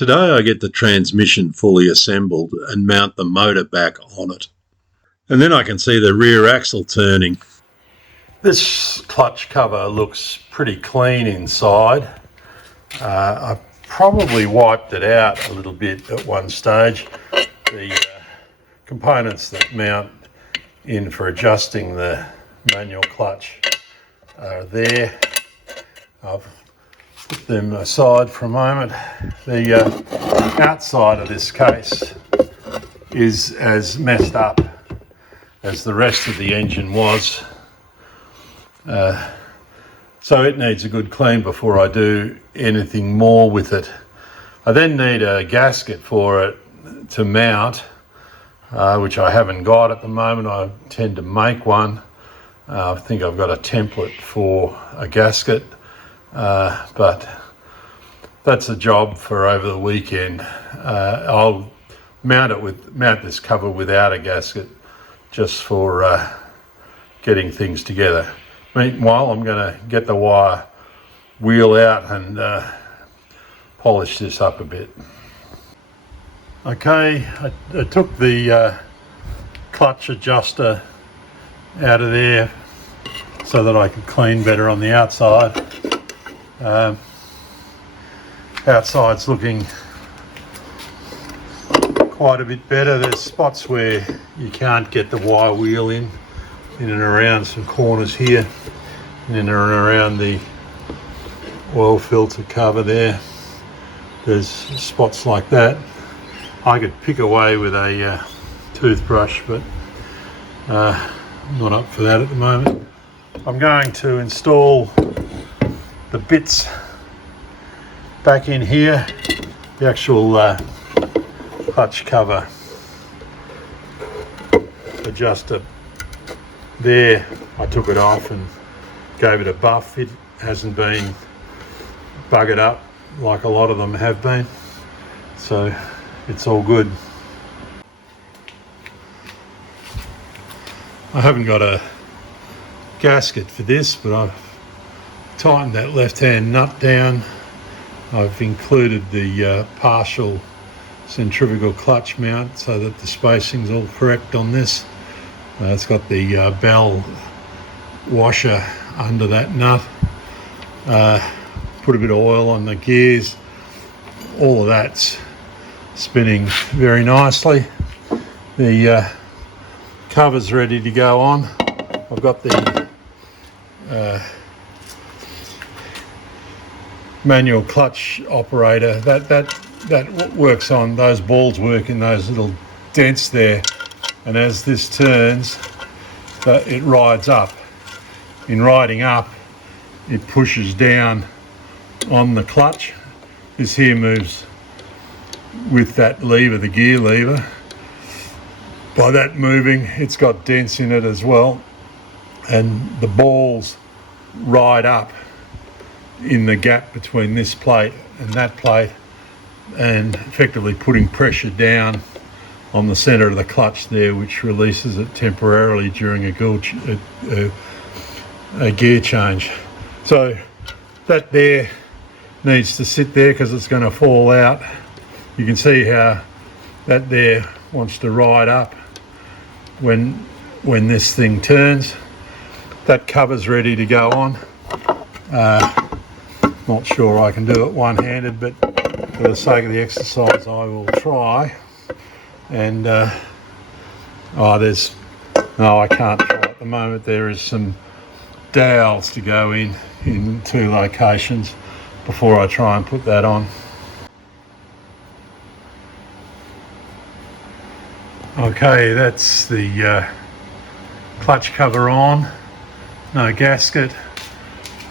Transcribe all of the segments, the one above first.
Today I get the transmission fully assembled and mount the motor back on it. And then I can see the rear axle turning. This clutch cover looks pretty clean inside. I probably wiped it out a little bit at one stage. The components that mount in for adjusting the manual clutch are there. I've put them aside for a moment. The outside of this case is as messed up as the rest of the engine was. So it needs a good clean before I do anything more with it. I then need a gasket for it to mount, which I haven't got at the moment. I tend to make one. I think I've got a template for a gasket, but that's a job for over the weekend. I'll mount this cover without a gasket just for getting things together. Meanwhile, I'm going to get the wire wheel out and polish this up a bit. Okay, I took the clutch adjuster out of there so that I could clean better on the outside. Outside's looking quite a bit better. There's spots where you can't get the wire wheel in and around some corners here, and in and around the oil filter cover there. There's spots like that. I could pick away with a toothbrush, but I'm not up for that at the moment. I'm going to install the bits back in here, the actual clutch cover adjuster there. I took it off and gave it a buff. It hasn't been buggered up like a lot of them have been, so it's all good. I haven't got a gasket for this, but I've tightened that left-hand nut down. I've included the partial centrifugal clutch mount so that the spacing's all correct on this. It's got the bell washer under that nut. Put a bit of oil on the gears. All of that's spinning very nicely. The cover's ready to go on. I've got the manual clutch operator that works on those balls, work in those little dents there, and as this turns it rides up. In riding up, it pushes down on the clutch. This here moves with that lever, the gear lever. By that moving, it's got dents in it as well, and the balls ride up in the gap between this plate and that plate, and effectively putting pressure down on the center of the clutch there, which releases it temporarily during a gear change. So that there needs to sit there because it's going to fall out. You can see how that there wants to ride up when this thing turns. That cover's ready to go on. Not sure I can do it one-handed, but for the sake of the exercise I will try. And I can't try at the moment. There is some dowels to go in two locations before I try and put that on. Okay, that's the clutch cover on. No gasket.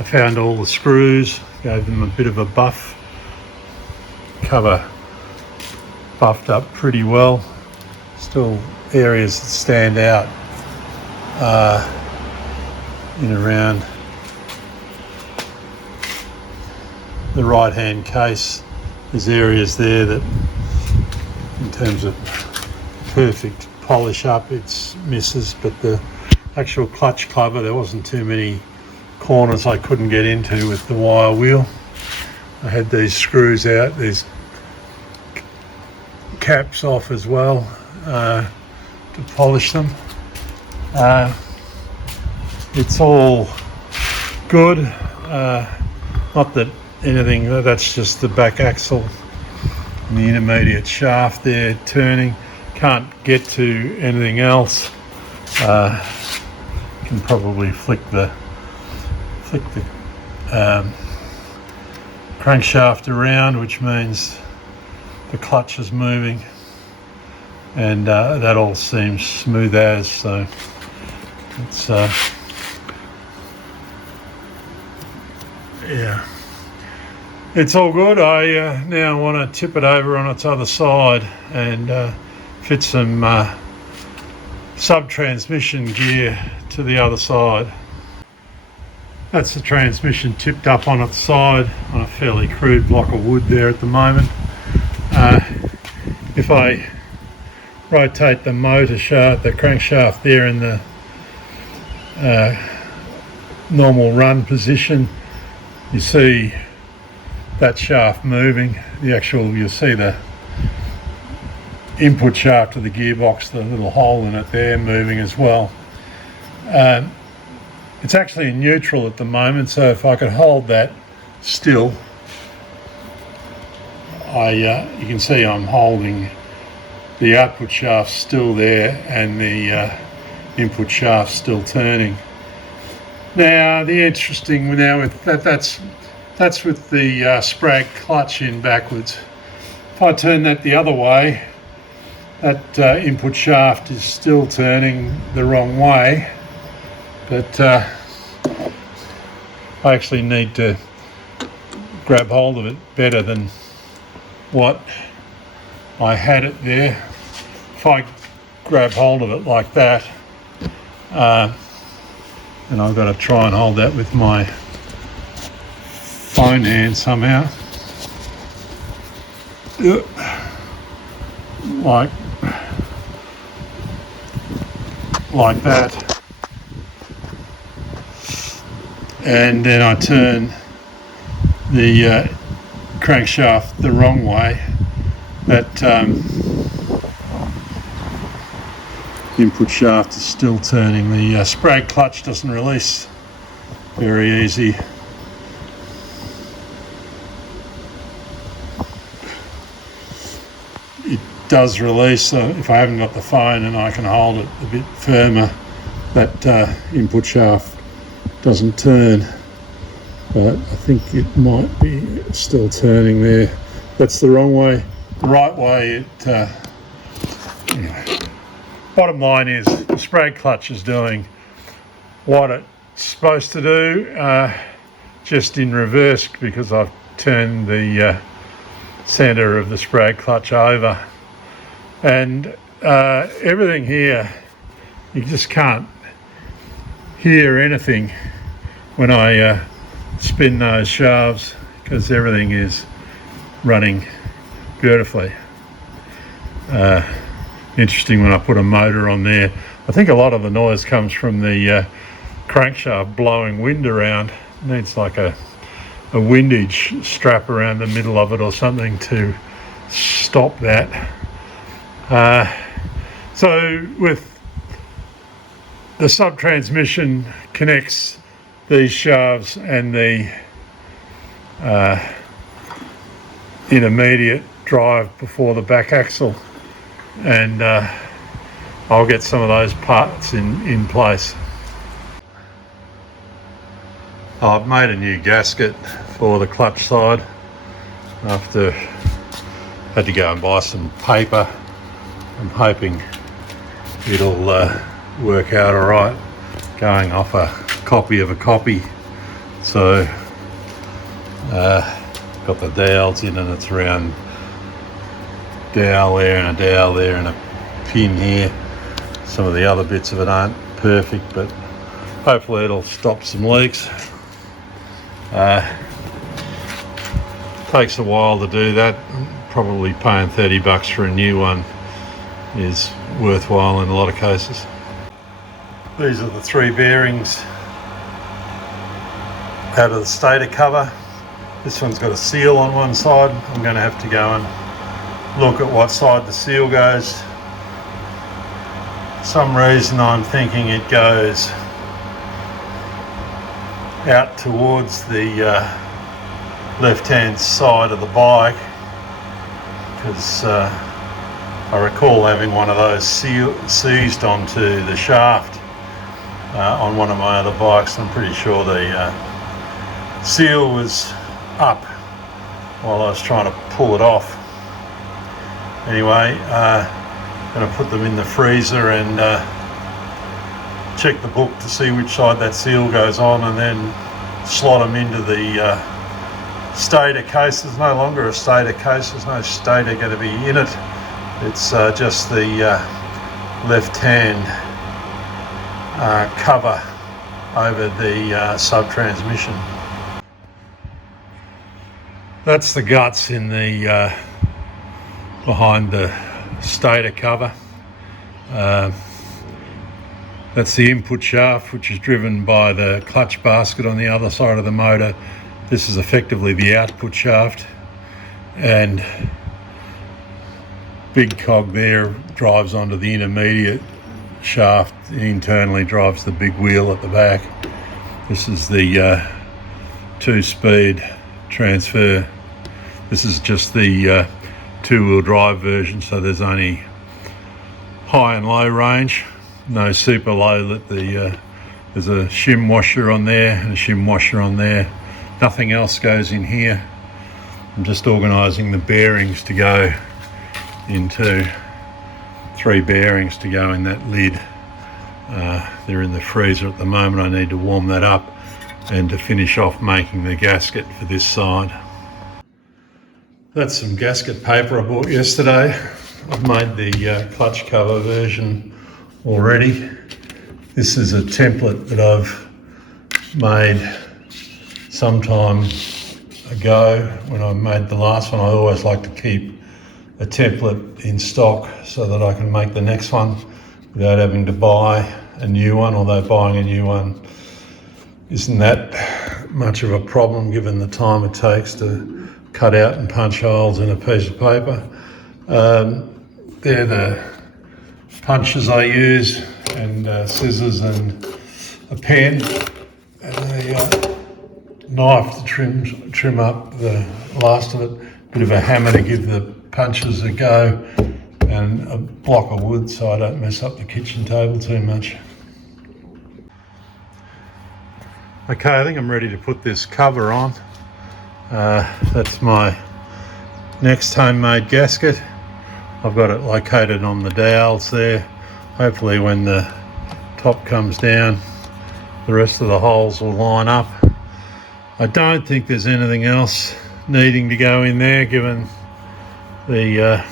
I found all the screws, gave them a bit of a buff. Cover buffed up pretty well. Still areas that stand out in around the right hand case. There's areas there that in terms of perfect polish up it's misses, but the actual clutch cover, there wasn't too many corners I couldn't get into with the wire wheel. I had these screws out, these caps off as well to polish them. It's all good. Not that anything, that's just the back axle and the intermediate shaft there turning. Can't get to anything else. Can probably flick the crankshaft around, which means the clutch is moving, and that all seems smooth as, so it's yeah, it's all good. I now want to tip it over on its other side and fit some sub-transmission gear to the other side. That's the transmission tipped up on its side on a fairly crude block of wood there at the moment. If I rotate the motor shaft, the crankshaft there in the normal run position, you see that shaft moving. You'll see the input shaft of the gearbox, the little hole in it there, moving as well. It's actually in neutral at the moment, so if I could hold that still, you can see I'm holding the output shaft still there and the input shaft still turning. Now the interesting now with that's with the sprag clutch in backwards. If I turn that the other way, that input shaft is still turning the wrong way, but I actually need to grab hold of it better than what I had it there. If I grab hold of it like that, and I've got to try and hold that with my phone hand somehow, like that, and then I turn the crankshaft the wrong way, that input shaft is still turning. The sprag clutch doesn't release very easy. It does release, so if I haven't got the phone and I can hold it a bit firmer, that input shaft doesn't turn, but I think it might be still turning there. That's the wrong way. The right way, bottom line is the sprag clutch is doing what it's supposed to do, just in reverse, because I've turned the centre of the sprag clutch over, and everything here, you just can't hear anything when I spin those shafts, because everything is running beautifully. Interesting when I put a motor on there. I think a lot of the noise comes from the crankshaft blowing wind around. It needs like a windage strap around the middle of it or something to stop that. So with the sub-transmission connects these shafts and the intermediate drive before the back axle, and I'll get some of those parts in place. I've made a new gasket for the clutch side after had to go and buy some paper. I'm hoping it'll work out all right, going off a copy of a copy. So got the dowels in, and it's around dowel there and a dowel there and a pin here. Some of the other bits of it aren't perfect, but hopefully it'll stop some leaks. Takes a while to do that. Probably paying $30 for a new one is worthwhile in a lot of cases. These are the 3 bearings out of the stator cover. This one's got a seal on one side. I'm going to have to go and look at what side the seal goes. For some reason I'm thinking it goes out towards the left-hand side of the bike, because I recall having one of those seized onto the shaft on one of my other bikes. I'm pretty sure the seal was up while I was trying to pull it off. Anyway, I'm going to put them in the freezer and check the book to see which side that seal goes on, and then slot them into the stator case. There's no longer a stator case, there's no stator going to be in it. It's just the left-hand cover over the sub-transmission. That's the guts in the behind the stator cover. That's the input shaft, which is driven by the clutch basket on the other side of the motor. This is effectively the output shaft, and big cog there drives onto the intermediate shaft. Internally drives the big wheel at the back. This is the 2-speed transfer. This is just the 2-wheel drive version, so there's only high and low range, no super low. There's a shim washer on there and a shim washer on there. Nothing else goes in here. I'm just organising the bearings to go into 3 bearings to go in that lid. They're in the freezer at the moment. I need to warm that up and to finish off making the gasket for this side. That's some gasket paper I bought yesterday. I've made the clutch cover version already. This is a template that I've made some time ago when I made the last one. I always like to keep a template in stock so that I can make the next one without having to buy a new one, although buying a new one isn't that much of a problem given the time it takes to cut out and punch holes in a piece of paper. They're the punches I use, and scissors and a pen and a knife to trim up the last of it. Bit of a hammer to give the punches a go, and a block of wood so I don't mess up the kitchen table too much. Okay, I think I'm ready to put this cover on. That's my next homemade gasket. I've got it located on the dowels there. Hopefully when the top comes down, the rest of the holes will line up. I don't think there's anything else needing to go in there, given the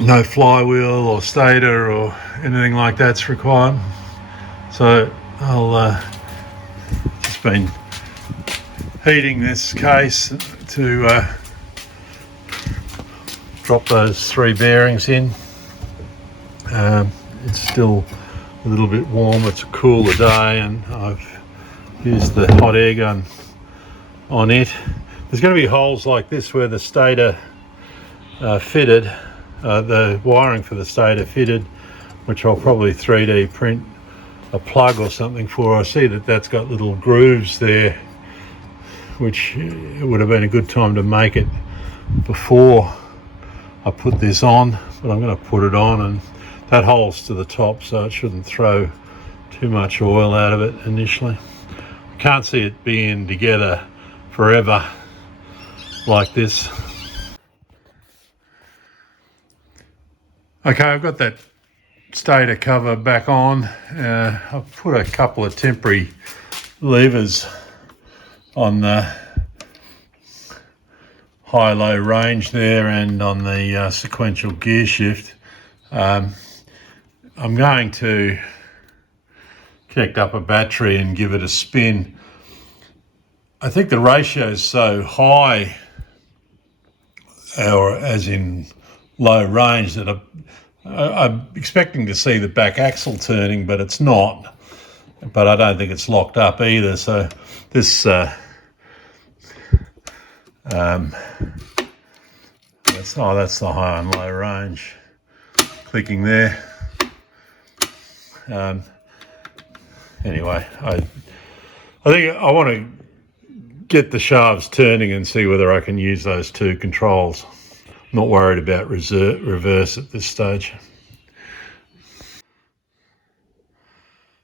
no flywheel or stator or anything like that's required. So I'll just been heating this case to drop those 3 bearings in. It's still a little bit warm, it's a cooler day, and I've used the hot air gun on it. There's going to be holes like this where the stator fitted, the wiring for the stator fitted, which I'll probably 3D print a plug or something for. I see that that's got little grooves there, which it would have been a good time to make it before I put this on, but I'm going to put it on, and that hole's to the top, so it shouldn't throw too much oil out of it initially. I can't see it being together forever like this. Okay, I've got that stator cover back on. I've put a couple of temporary levers on the high-low range there and on the sequential gear shift. I'm going to connect up a battery and give it a spin. I think the ratio is so high, or as in low range, that I'm expecting to see the back axle turning, but it's not. But I don't think it's locked up either. So this That's the high and low range. Clicking there. Anyway, I think I want to get the shafts turning and see whether I can use those two controls. I'm not worried about reverse at this stage.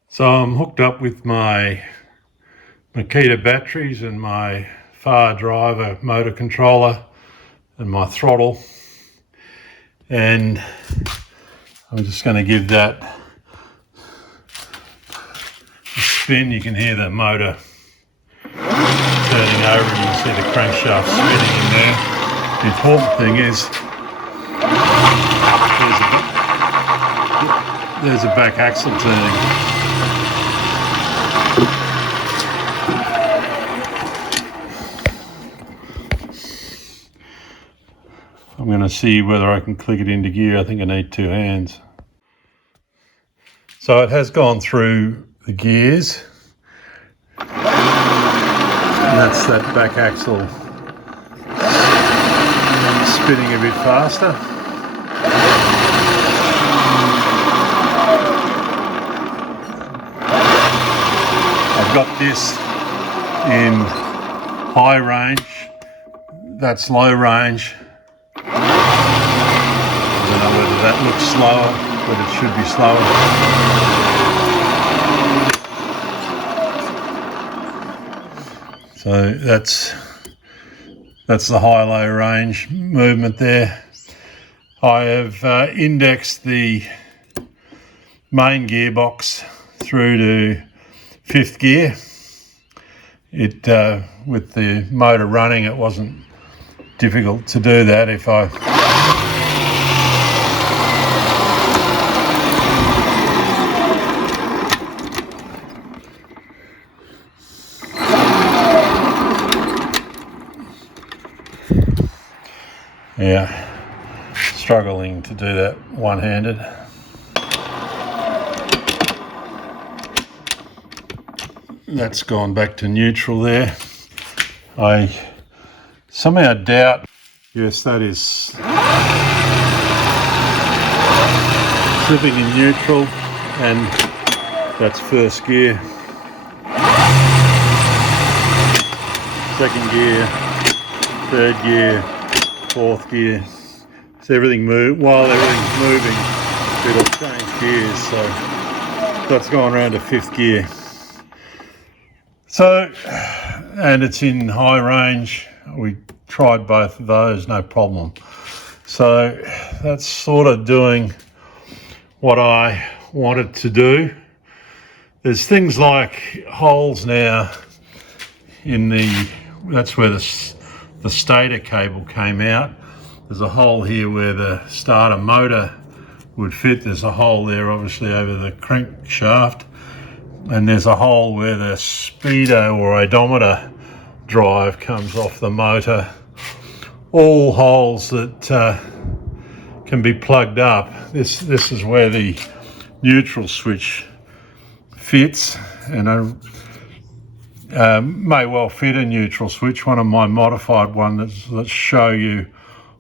So I'm hooked up with my Makita batteries and my far driver motor controller and my throttle, and I'm just going to give that a spin. You can hear the motor turning over and you can see the crankshaft spinning in there. The important thing is there's a back axle turning. I'm going to see whether I can click it into gear. I think I need two hands. So it has gone through the gears. And that's that back axle spinning a bit faster. I've got this in high range. That's low range. I don't know whether that looks slower, but it should be slower. So that's the high-low range movement there. I have indexed the main gearbox through to 5th gear. It with the motor running, it wasn't difficult to do that. If I struggling to do that one-handed. That's gone back to neutral there. I somehow doubt, yes, that is slipping in neutral, and that's 1st gear. 2nd gear, 3rd gear, 4th gear. So everything while everything's moving, it'll change gears. So that's gone around to 5th gear. So, and it's in high range. We tried both of those, no problem. So that's sort of doing what I wanted to do. There's things like holes now in that's where the stator cable came out. There's a hole here where the starter motor would fit. There's a hole there obviously over the crankshaft, and there's a hole where the speedo or odometer drive comes off the motor. All holes that can be plugged up. This is where the neutral switch fits, and I may well fit a neutral switch, one of my modified ones that show you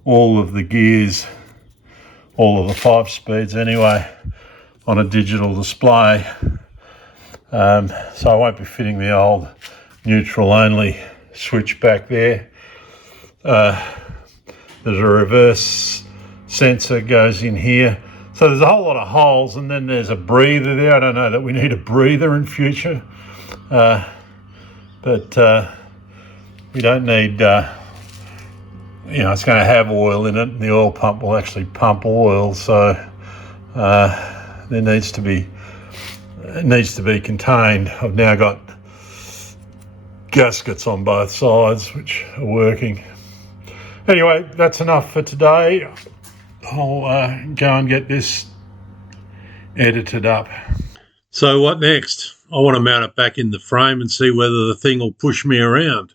all of the gears, all of the 5 speeds anyway, on a digital display. So I won't be fitting the old neutral only switch back there. There's a reverse sensor goes in here. So there's a whole lot of holes, and then there's a breather there. I don't know that we need a breather in future, but we don't need, it's going to have oil in it, and the oil pump will actually pump oil, so it needs to be contained. I've now got gaskets on both sides which are working. Anyway, that's enough for today. I'll go and get this edited up. So what next? I want to mount it back in the frame and see whether the thing will push me around.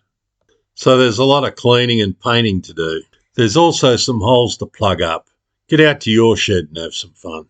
So there's a lot of cleaning and painting to do. There's also some holes to plug up. Get out to your shed and have some fun.